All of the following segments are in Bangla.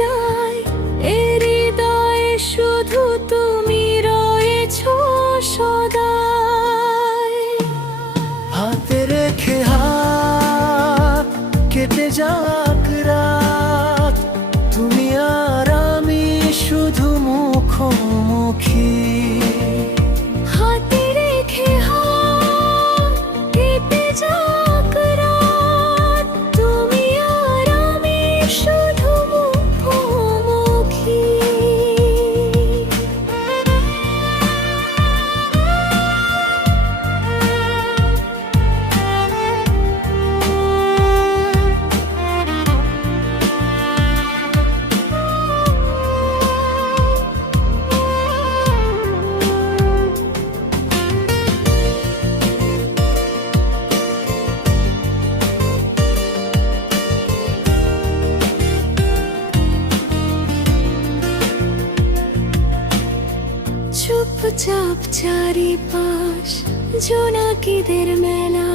যায়, এ হৃদয়ে শুধু তুমি রয়েছো সদাই। হাতে রেখে হাত কেটে যাক রাত, তুমি আর আমি শুধু মুখোমুখি। হাতে রেখে হাত কেটে যাক রাত, তুমি আর আমি শুধু মুখোমুখি। চুপচাপ চারিপাশ জোনাকিদের মেলা,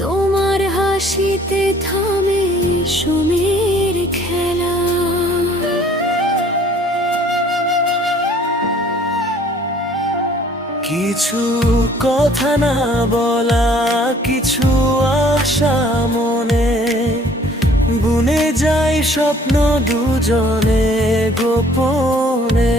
তোমার হাসিতে থামে সময়ের খেলা। কিছু কথা না বলা, কিছু আশা মনে, বুনে যায় স্বপ্ন দুজনে গোপনে।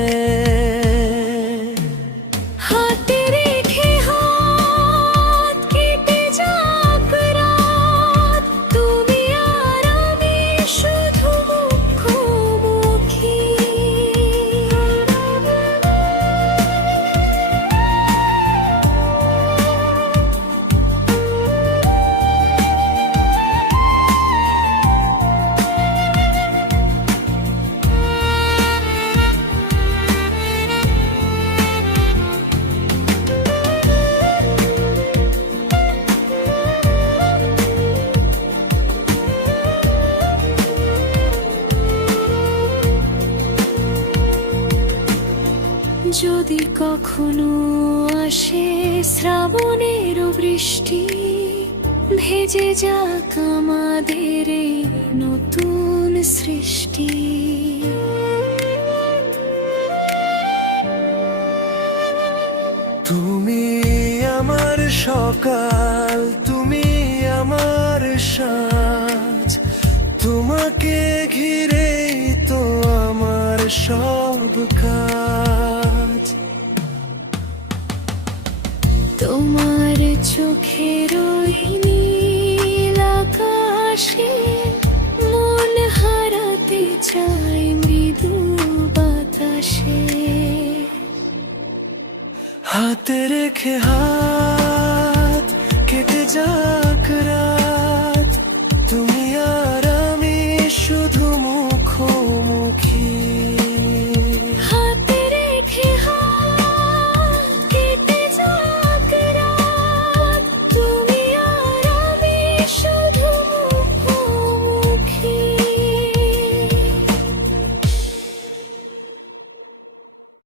হাতে রেখে হাত কেটে যাক রাত, তুমি আর আমি শুধু মুখোমুখি। যদি কখনো আসে শ্রাবণের বৃষ্টি, ভেজে যাক আমাদের এই নতুন সৃষ্টি। তুমি আমার সকাল, তুমি আমার সাজ, তোমাকে ঘিরে তো আমার সব কাজ। তোমার চোখের ওই নীল আকাশে মন হারাতে চাই মৃদু বাতাসে। হাতে রেখে হাত কেটে যায়